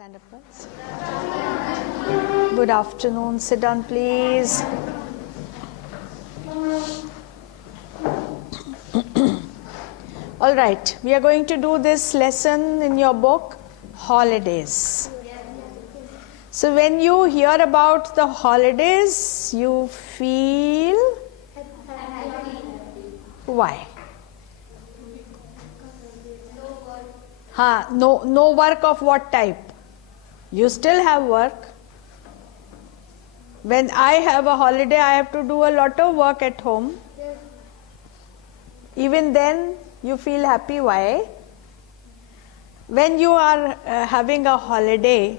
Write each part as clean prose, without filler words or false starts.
Stand up, please. Good afternoon. Sit down, please. All right. We are going to do this lesson in your book, Holidays. So when you hear about the holidays, you feel why? No work of what type? You still have work. When I have a holiday, I have to do a lot of work at home. Even then, you feel happy. Why? When you are having a holiday,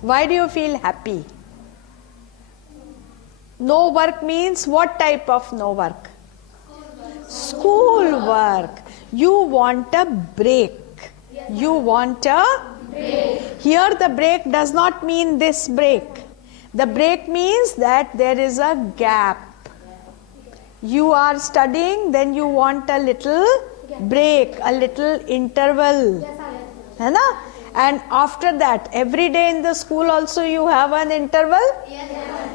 why do you feel happy? No work means what type of no work? School work. You want a break. You want a break. Here the break does not mean this break. The break means that there is a gap. You are studying, then you want a little break, a little interval. Hai na? And after that, every day in the school also you have an interval.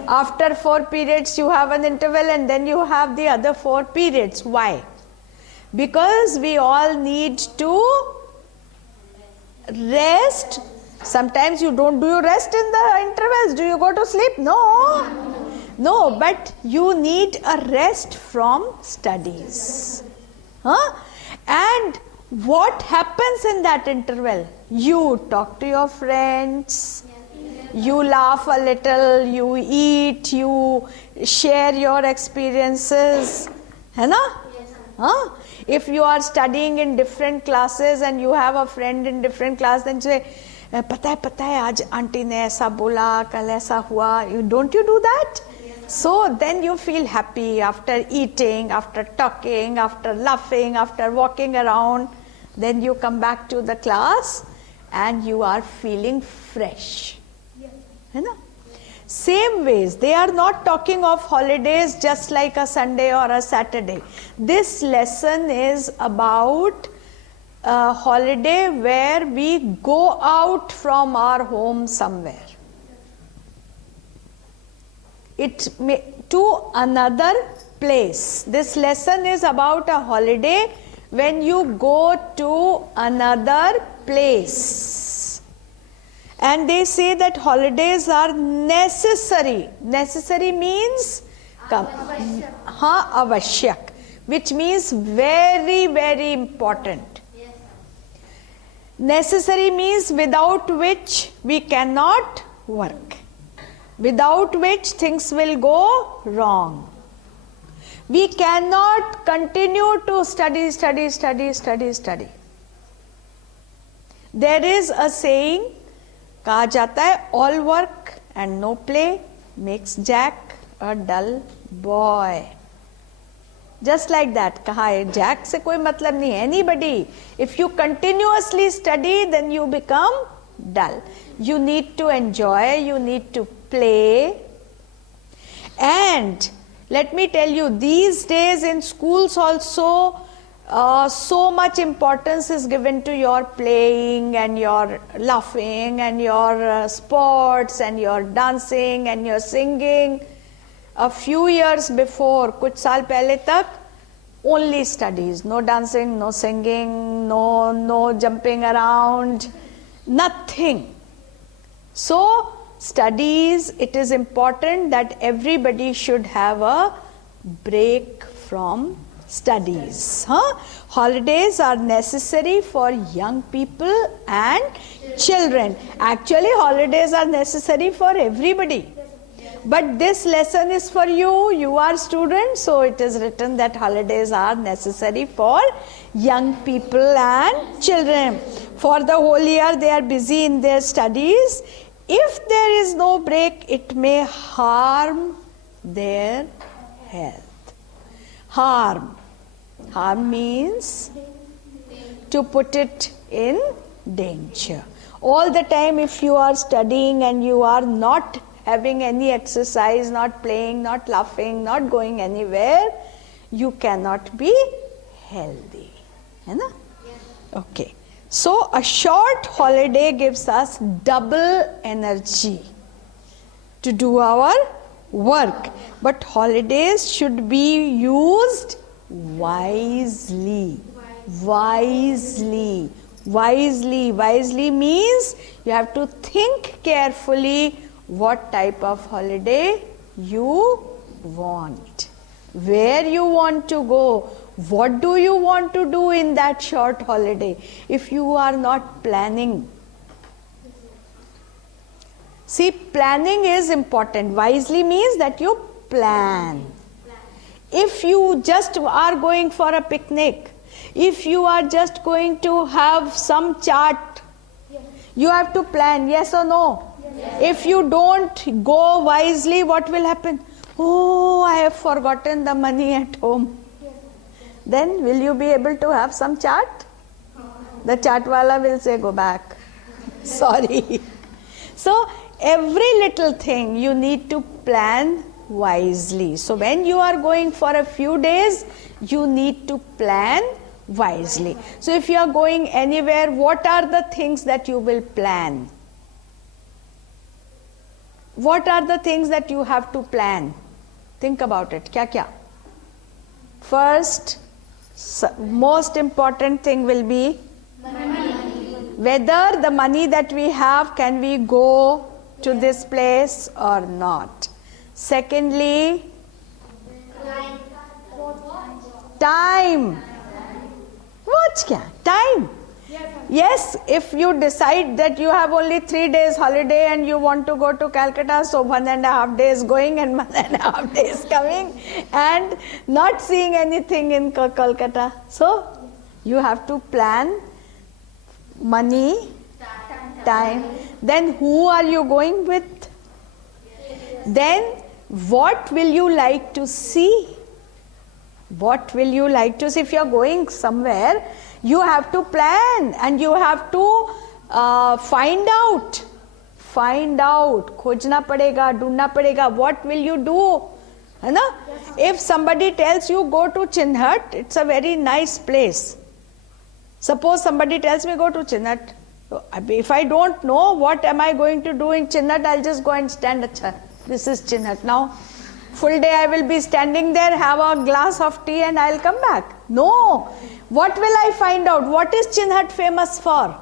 After 4 periods you have an interval, and then you have the other 4 periods. Why? Because we all need to rest. Sometimes you don't. Do you rest in the intervals? Do you go to sleep? No, but you need a rest from studies. And what happens in that interval? You talk to your friends, you laugh a little, you eat, you share your experiences. Hai na? If you are studying in different classes and you have a friend in different class, then you say, pata hai, aaj auntie ne aisa bola, kal aisa hua. Don't you do that? So then you feel happy after eating, after talking, after laughing, after walking around. Then you come back to the class and you are feeling fresh. Hai na? Same ways, they are not talking of holidays just like a Sunday or a Saturday. This lesson is about a holiday where we go out from our home somewhere. To another place. This lesson is about a holiday when you go to another place. And they say that holidays are necessary. Necessary means avashyak, which means very, very important. Necessary means without which we cannot work. Without which things will go wrong. We cannot continue to study. There is a saying, कहा जाता है, all work and no play makes Jack a dull boy. Just like that, कहा है, Jack से कोई मतलब नहीं. Anybody, if you continuously study, then you become dull. You need to enjoy, you need to play. And let me tell you, these days in schools also, so much importance is given to your playing and your laughing and your sports and your dancing and your singing. A few years before, kuch saal pehle tak, only studies. No dancing, no singing, no jumping around, nothing. So, studies, it is important that everybody should have a break from studies. Holidays are necessary for young people and children. Actually, holidays are necessary for everybody. But this lesson is for you. You are students, so it is written that holidays are necessary for young people and children. For the whole year, they are busy in their studies. If there is no break, it may harm their health. Harm. Harm means to put it in danger. All the time if you are studying and you are not having any exercise, not playing, not laughing, not going anywhere, you cannot be healthy. Hai na? Okay. So a short holiday gives us double energy to do our work. But holidays should be used wisely. Wisely. Wisely. Wisely means you have to think carefully what type of holiday you want, where you want to go, what do you want to do in that short holiday. If you are not planning, see, planning is important. Wisely means that you plan. If you just are going for a picnic, if you are just going to have some chart, you have to plan, yes or no? If you don't go wisely, what will happen? Oh, I have forgotten the money at home. Then will you be able to have some chart? The chart wala will say, go back. Sorry. So every little thing you need to plan wisely. So when you are going for a few days, you need to plan wisely. So if you are going anywhere, what are the things that you will plan? What are the things that you have to plan? Think about it. Kya kya? First, most important thing will be money. Whether the money that we have, can we go to this place or not? Secondly, time. What kya? Time. Yes, if you decide that you have only 3 days holiday and you want to go to Calcutta, so 1.5 days going and 1.5 days coming and not seeing anything in Kolkata. So you have to plan money, time. Then who are you going with? Then what will you like to see? What will you like to see? If you are going somewhere, you have to plan and you have to find out, खोजना पड़ेगा, ढूंढना पड़ेगा, what will you do? है ना? If somebody tells you go to Chinhat, it's a very nice place. Suppose somebody tells me go to Chinhat. If I don't know what am I going to do in Chinhat, I'll just go and stand. Achha, this is Chinhat. Now, full day I will be standing there, have a glass of tea and I'll come back. No. What will I find out? What is Chinhat famous for?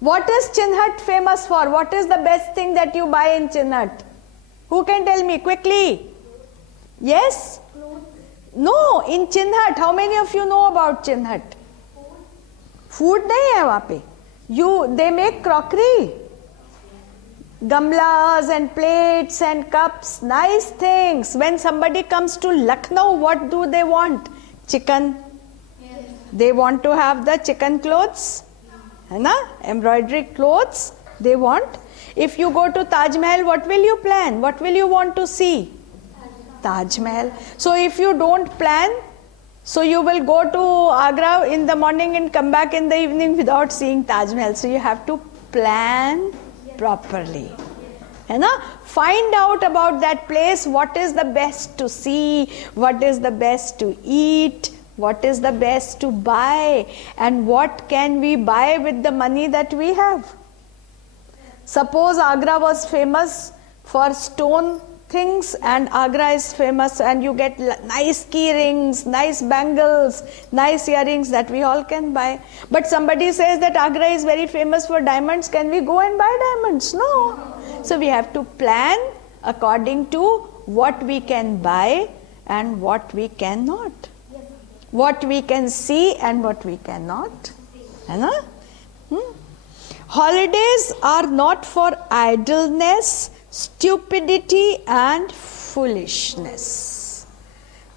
What is Chinhat famous for? What is the best thing that you buy in Chinhat? Who can tell me quickly? Yes? No, in Chinhat. How many of you know about Chinhat? Food nahi hai wahan pe. They make crockery. Gamlas and plates and cups, nice things. When somebody comes to Lucknow, what do they want? Chicken. Yes. They want to have the chicken clothes, embroidery clothes they want. If you go to Taj Mahal, what will you plan? What will you want to see? Taj Mahal. So if you don't plan, so you will go to Agra in the morning and come back in the evening without seeing Taj Mahal. So you have to plan properly. Find out about that place, what is the best to see, what is the best to eat, what is the best to buy, and what can we buy with the money that we have. Suppose Agra was famous for stone things and Agra is famous and you get nice key rings, nice bangles, nice earrings that we all can buy. But somebody says that Agra is very famous for diamonds. Can we go and buy diamonds? No. So we have to plan according to what we can buy and what we cannot. What we can see and what we cannot. Holidays are not for idleness, stupidity and foolishness.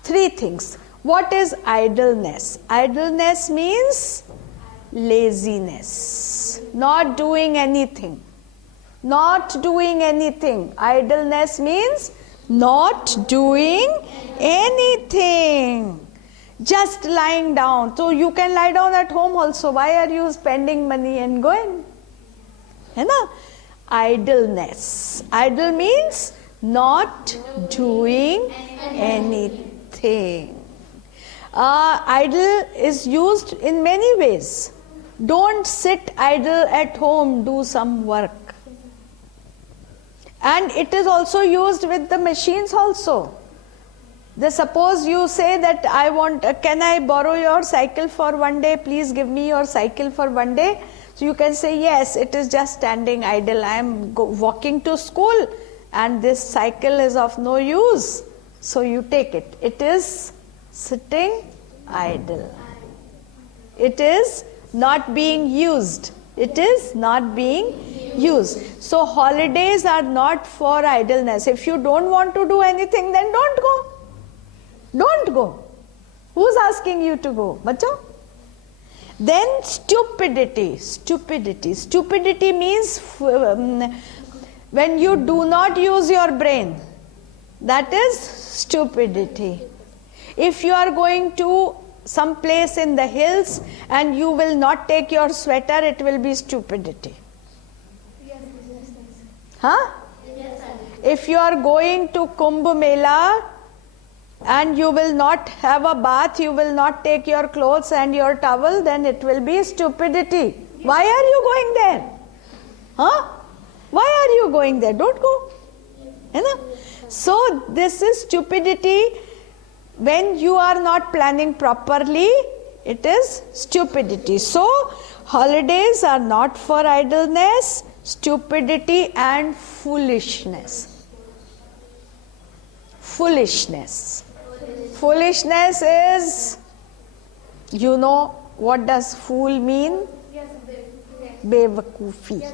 3 things. What is idleness? Idleness means laziness, not doing anything. Not doing anything. Idleness means not doing anything. Just lying down. So you can lie down at home also. Why are you spending money and going? Idleness. Idle means not doing anything. Idle is used in many ways. Don't sit idle at home, do some work. And it is also used with the machines also. Suppose you say that can I borrow your cycle for one day? Please give me your cycle for one day. So you can say, yes, it is just standing idle. I am walking to school and this cycle is of no use. So you take it. It is sitting idle. It is not being used. It is not being used. So holidays are not for idleness. If you don't want to do anything, then don't go. Don't go. Who's asking you to go? Bacho? Then stupidity. Stupidity means when you do not use your brain. That is stupidity. If you are going to some place in the hills and you will not take your sweater, it will be stupidity. Yes. Huh? Yes, if you are going to Kumbh Mela and you will not have a bath, you will not take your clothes and your towel, then it will be stupidity. Why are you going there? Huh? Why are you going there? Don't go. So this is stupidity. When you are not planning properly, it is stupidity. So holidays are not for idleness, stupidity and foolishness. Foolishness is, you know what does fool mean? Yes. Bewakufi. Yes.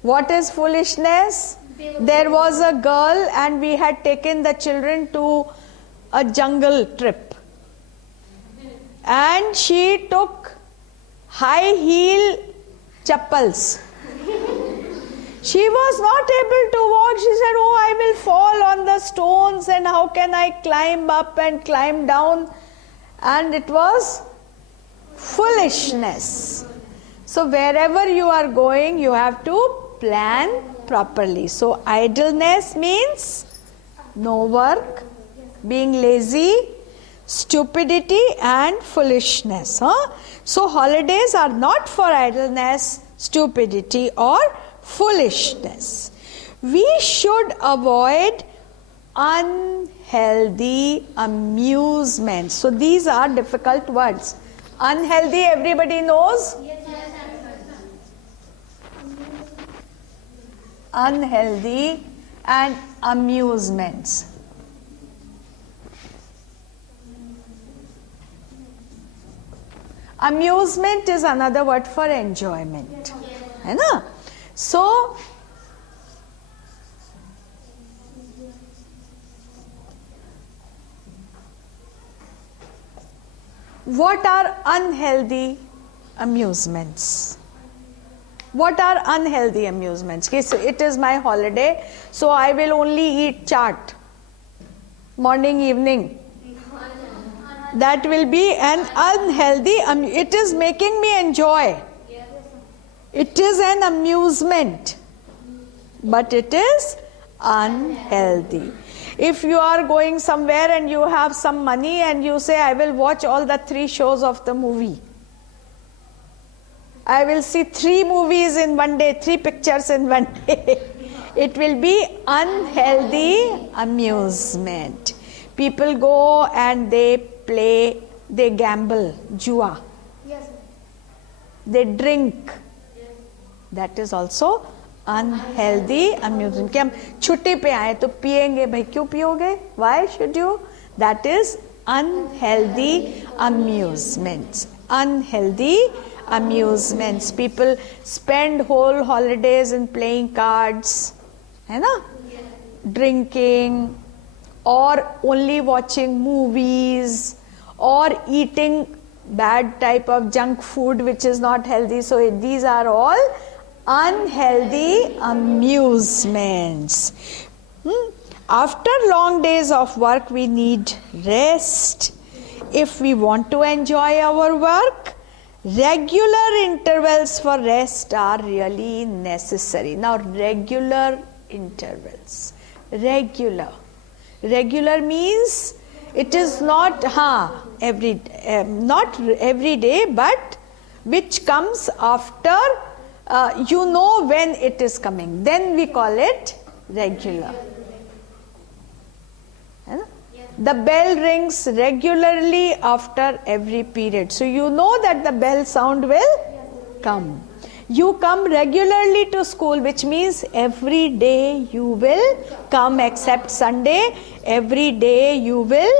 What is foolishness? There was a girl and we had taken the children to a jungle trip. And she took high heel chappals. She was not able to walk. She said, oh, I will fall on the stones and how can I climb up and climb down? And it was foolishness. So wherever you are going, you have to plan properly. So idleness means no work, being lazy, stupidity and foolishness. So holidays are not for idleness, stupidity or foolishness. We should avoid unhealthy amusement. So these are difficult words. Unhealthy, everybody knows? Unhealthy and amusements. Amusement is another word for enjoyment. है ना? So what are unhealthy amusements? What are unhealthy amusements? Okay, so it is my holiday, so I will only eat chaat morning, evening. That will be an unhealthy, it is making me enjoy. It is an amusement, but it is unhealthy. If you are going somewhere and you have some money and you say, I will watch all the 3 shows of the movie. I will see 3 movies in one day, 3 pictures in one day. It will be unhealthy amusement. People go and they play, they gamble, jua. Yes. They drink. That is also unhealthy amusement. कि हम छुट्टी पे आए तो पिएंगे, भाई क्यों पियोगे? Why should you? That is unhealthy amusements. Unhealthy amusements. People spend whole holidays in playing cards, है ना? Drinking, or only watching movies, or eating bad type of junk food which is not healthy. So these are all unhealthy amusements. After long days of work, we need rest. If we want to enjoy our work, regular intervals for rest are really necessary. Now, regular intervals. Regular means it is not not every day, but which comes after, you know when it is coming, then we call it regular. The bell rings regularly after every period. So you know that the bell sound will come. You come regularly to school, which means every day you will come except Sunday. Every day you will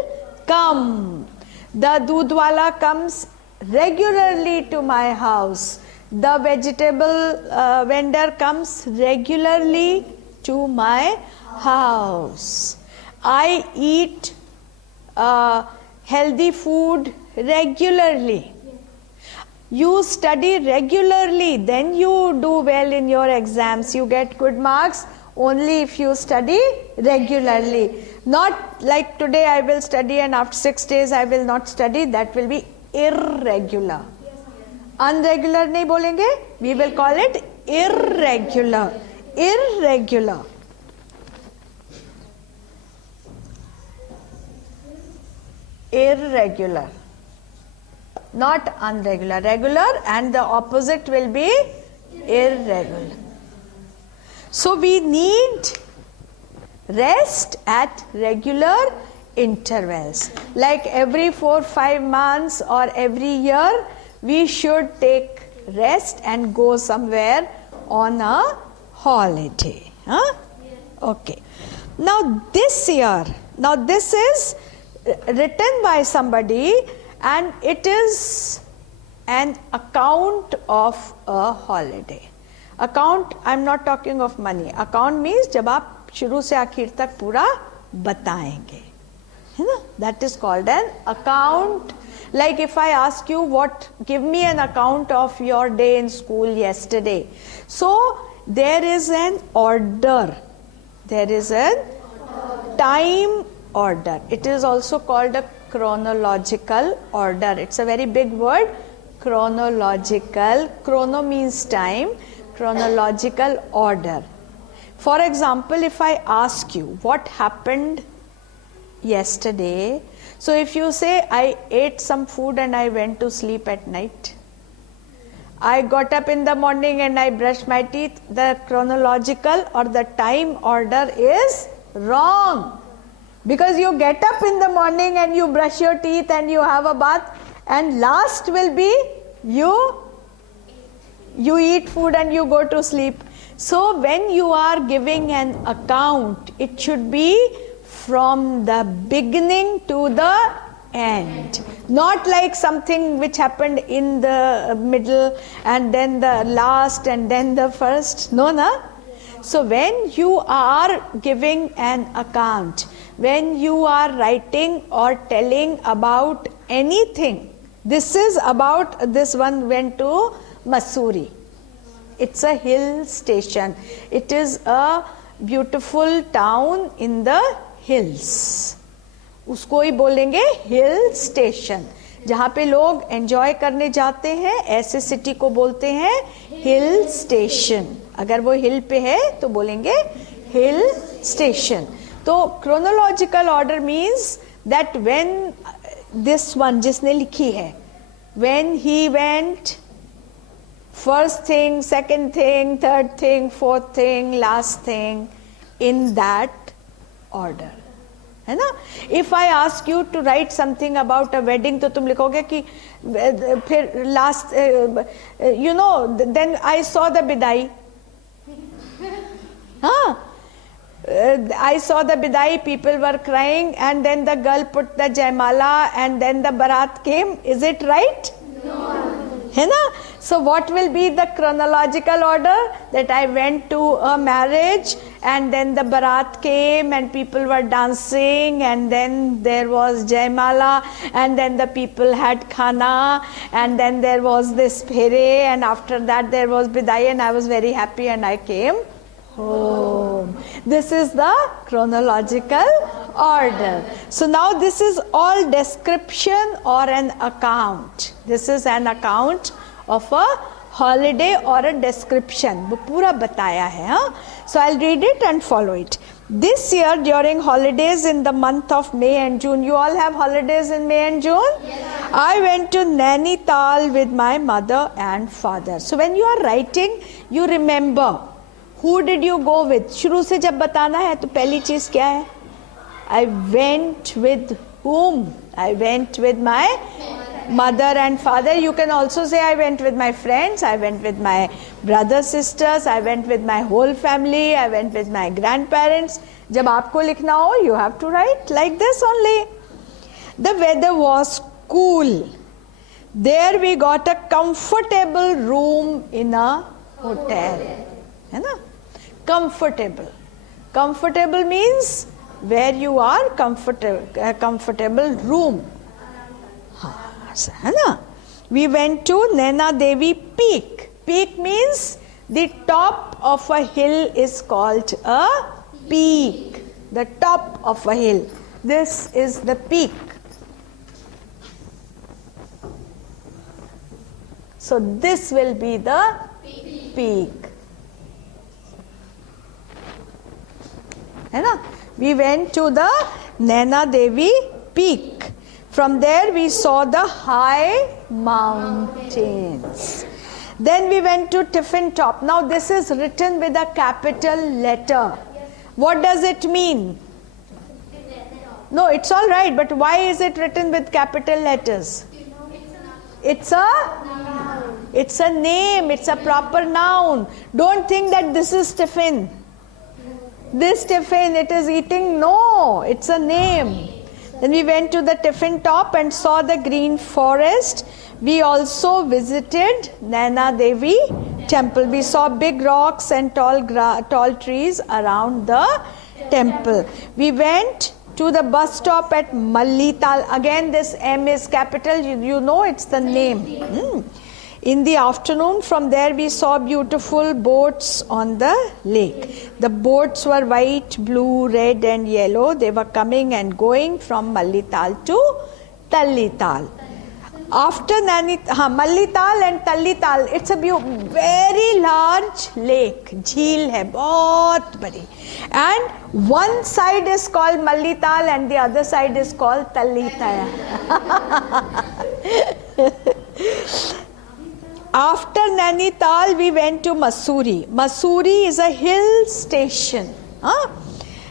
come. The doodhwala comes regularly to my house. The vegetable vendor comes regularly to my house. I eat healthy food regularly. You study regularly, then you do well in your exams. You get good marks only if you study regularly. Not like today I will study and after 6 days I will not study. That will be irregular. Unregular nahi bolenge. We will call it irregular. Irregular. Irregular. Not unregular. Regular, and the opposite will be irregular. So we need rest at regular intervals. Like every 4-5 months or every year, we should take rest and go somewhere on a holiday. Huh? Okay. Now this year, now this is written by somebody, and it is an account of a holiday. Account, I'm not talking of money. Account means जब आप शुरू से आखिर तक पूरा बताएंगे, है ना? That is called an account. Like if I ask you, give me an account of your day in school yesterday. So there is an order. There is a time order. It is also called a chronological order. It's a very big word. Chronological. Chrono means time. Chronological order. For example, if I ask you what happened yesterday, so if you say I ate some food and I went to sleep at night, I got up in the morning and I brushed my teeth, the chronological or the time order is wrong. Because you get up in the morning and you brush your teeth and you have a bath, and last will be you eat food and you go to sleep. So when you are giving an account, it should be from the beginning to the end. Not like something which happened in the middle and then the last and then the first. No, na? So when you are giving an account, when you are writing or telling about anything, this is about, this one went to Mussoorie. It's a hill station. It is a beautiful town in the hills. उसको ही बोलेंगे hill station. जहाँ पे लोग enjoy करने जाते हैं, ऐसे city को बोलते हैं हिल स्टेशन. अगर वो हिल पे है तो बोलेंगे हिल स्टेशन. तो chronological order means that when this one जिसने लिखी है, when he went, first thing, second thing, third thing, fourth thing, last thing, in that order. है ना? If I ask you to write something about a wedding, तो तुम लिखोगे कि फिर last, you know, then I saw the bidai. हाँ? I saw the bidai, people were crying, and then the girl put the jaymala, and then the barat came. Is it right? No. है ना? So what will be the chronological order? That I went to a marriage and then the barat came and people were dancing and then there was jaymala and then the people had khana and then there was this phere and after that there was bidai and I was very happy and I came home. This is the chronological order. So now this is all description or an account. This is an account of a holiday or a description. वो पूरा बताया है. हाँ? So I'll read it and follow it. This year during holidays in the month of May and June, you all have holidays in May and June? Yes. I went to Nainital with my mother and father. So when you are writing, you remember who did you go with. शुरू से जब बताना है तो पहली चीज क्या है? I went with whom? I went with my mother and father. You can also say I went with my friends, I went with my brothers, sisters, I went with my whole family, I went with my grandparents. जब आपको लिखना हो, you have to write like this only. The weather was cool. There we got a comfortable room in a hotel. है ना? Comfortable. Comfortable means where you are comfortable room. है ना? We went to Naina Devi Peak. Peak means the top of a hill is called a peak. The top of a hill. This is the peak. So this will be the peak. है ना? We went to the Naina Devi Peak. From there we saw the high mountains. Then we went to Tiffin Top. Now this is written with a capital letter. What does it mean? No, it's all right, but why is it written with capital letters? It's a name, it's a proper noun. Don't think that this is Tiffin. This Tiffin, it is eating. No, it's a name. Then we went to the Tiffin Top and saw the green forest. We also visited Naina Devi temple. We saw big rocks and tall trees around the temple. We went to the bus stop at Mallital. Again, this M is capital. You know it's the name. In the afternoon, from there we saw beautiful boats on the lake. The boats were white, blue, red and yellow. They were coming and going from Mallital to Tallital. After Mallital and Tallital, it's a very large lake. झील है बहुत बड़ी. And one side is called Mallital and the other side is called Tallital. After Nainital, we went to Mussoorie. Mussoorie is a hill station.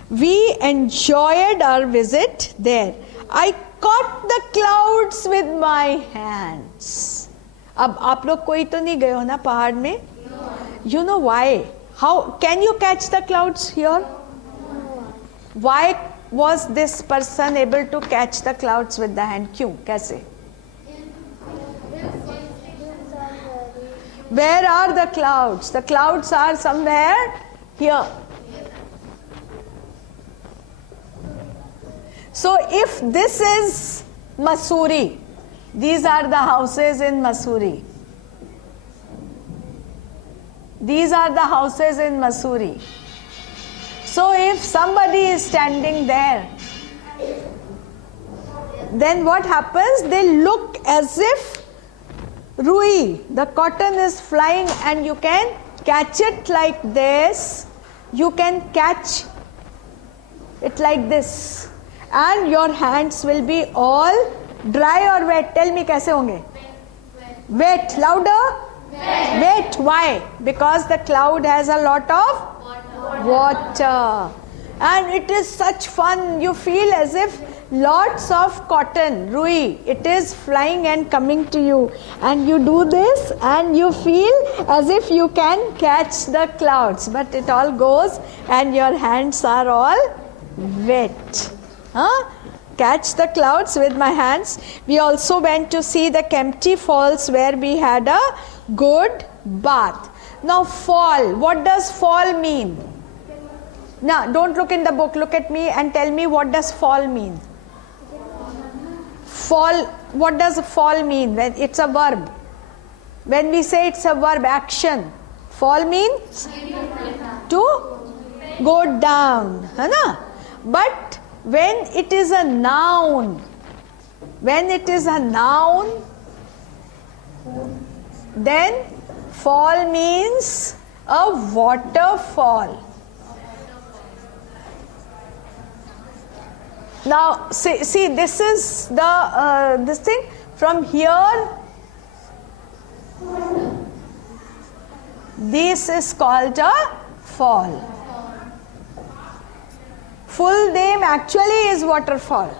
We enjoyed our visit there. I caught the clouds with my hands. अब आप लोग कोई तो नहीं गए हो ना पहाड़ में? You know why? How can you catch the clouds here? Why was this person able to catch the clouds with the hand? क्यों? कैसे? Where are the clouds? The clouds are somewhere here. So if this is Mussoorie, these are the houses in Mussoorie. These are the houses in Mussoorie. So if somebody is standing there, then what happens? They look as if Rui, the cotton is flying and you can catch it like this. You can catch it like this. And your hands will be all dry or wet. Tell me कैसे होंगे? Wet. Louder? Wet. Why? Because the cloud has a lot of water. And it is such fun. You feel as if lots of cotton, Rui, it is flying and coming to you. And you do this and you feel as if you can catch the clouds. But it all goes and your hands are all wet. Catch the clouds with my hands. We also went to see the Kempty Falls where we had a good bath. Now fall, what does fall mean? Now don't look in the book, look at me and tell me what does fall mean. Fall, what does fall mean? When it's a verb. When we say it's a verb, action. Fall means to go down. है ना? But when it is a noun, then fall means a waterfall. Now see this is the this thing. From here, this is called a fall. Full name actually is waterfall.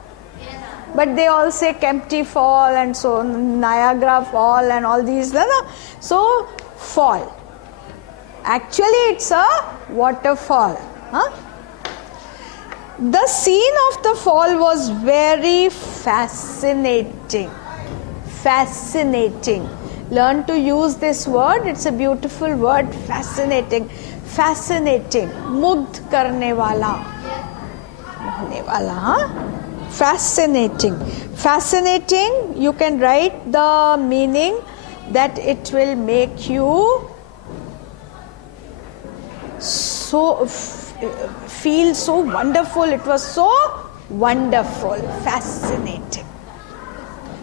But they all say Kempty Fall and so Niagara Fall and all these. So, fall. Actually, it's a waterfall. The scene of the fall was very fascinating. Fascinating. Learn to use this word. It's a beautiful word. Fascinating. Fascinating. Mugdh karne wala. Fascinating. Fascinating, you can write the meaning that it will make you so feel so wonderful. It was so wonderful. Fascinating.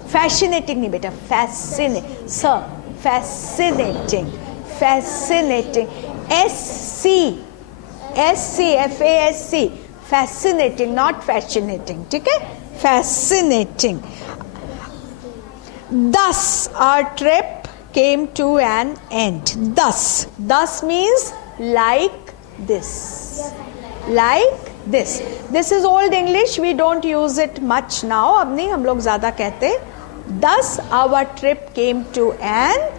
Fascinating nahi beta. Fascinating. Sir. Fascinating. Fascinating. S-C. S-C. F-A-S-C. Fascinating, not fascinating. Okay? Fascinating. Thus, our trip came to an end. Thus. Thus means like this. Like this. This is old English. We don't use it much now. अब नहीं हम लोग ज़्यादा कहते. Thus, our trip came to an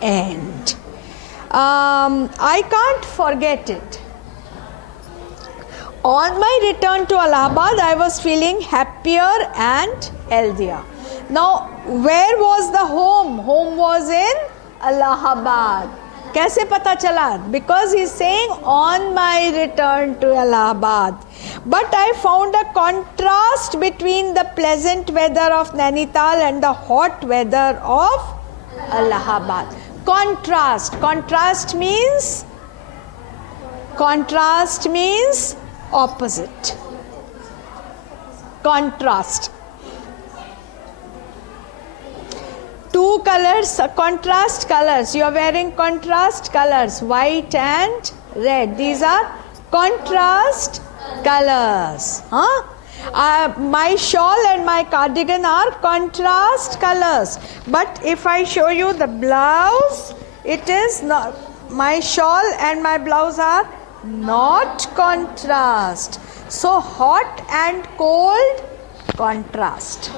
end. I can't forget it. On my return to Allahabad, I was feeling happier and healthier. Now, where was the home? Home was in Allahabad. कैसे पता चला? Because he's saying on my return to Allahabad. But I found a contrast between the pleasant weather of Nainital and the hot weather of Allahabad. Contrast. Contrast means opposite. Contrast. Two colors, contrast colors. You are wearing contrast colors, white and red. These are contrast colors. My shawl and my cardigan are contrast colors. But if I show you the blouse, it is not. My shawl and my blouse are not contrast. So hot and cold, contrast.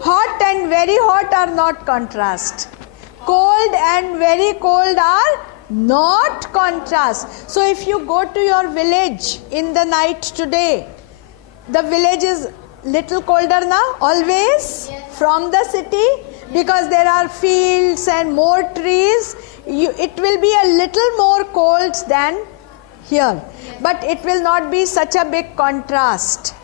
Hot and very hot are not contrast. Cold and very cold are not contrast. So if you go to your village in the night today, the village is little colder now, always, from the city, because there are fields and more trees. It will be a little more cold than here, but it will not be such a big contrast.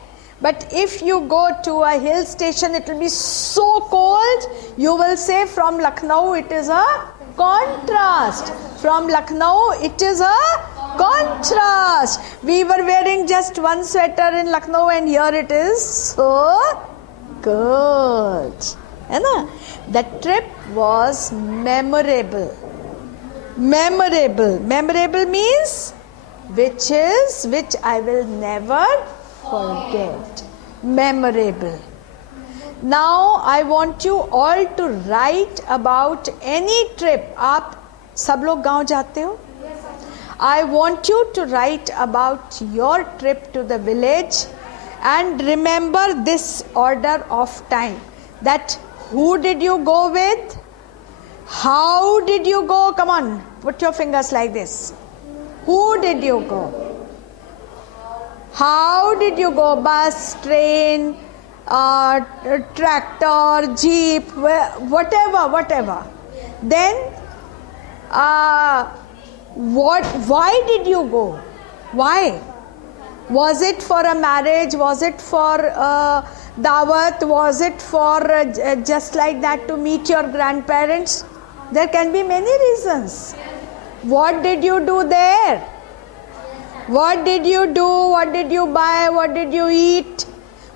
But if you go to a hill station, it will be so cold, you will say from Lucknow it is a contrast. From Lucknow it is a contrast. We were wearing just one sweater in Lucknow and here it is so good. The trip was memorable. Memorable. Memorable means which I will never forget. Memorable. Now I want you all to write about any trip. आप सब लोग गांव जाते हो? I want you to write about your trip to the village and remember this order of time. That who did you go with? How did you go? Come on, put your fingers like this. Who did you go? How did you go? Bus, train, tractor, jeep, whatever. Then, why did you go? Why? Was it for a marriage? Was it for dawat? Was it for just like that to meet your grandparents? There can be many reasons. What did you do there? What did you do? What did you buy? What did you eat?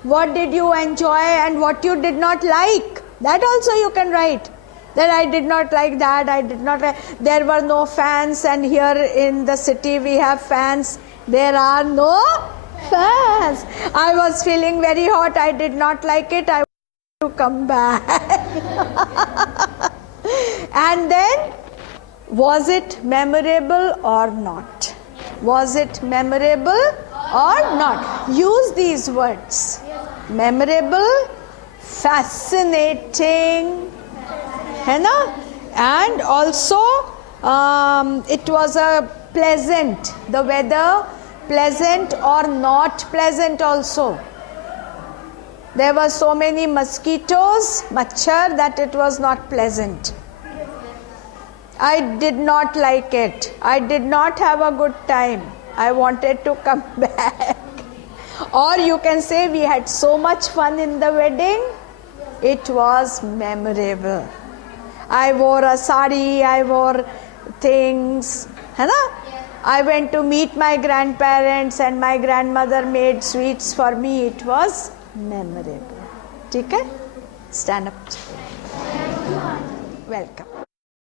What did you enjoy and what you did not like? That also you can write. That I did not like that, I did not like. There were no fans and here in the city we have fans. There are no fans. I was feeling very hot, I did not like it. I to come back. And then, was it memorable or not? Was it memorable or not? Use these words. Memorable, fascinating, है ना? And also it was a pleasant, the weather pleasant or not pleasant also. There were so many mosquitoes, machhar, that it was not pleasant. I did not like it. I did not have a good time. I wanted to come back. Or you can say we had so much fun in the wedding. It was memorable. I wore a sari, I wore things, है ना? I went to meet my grandparents and my grandmother made sweets for me. It was memorable. ठीक है? Stand up. Welcome.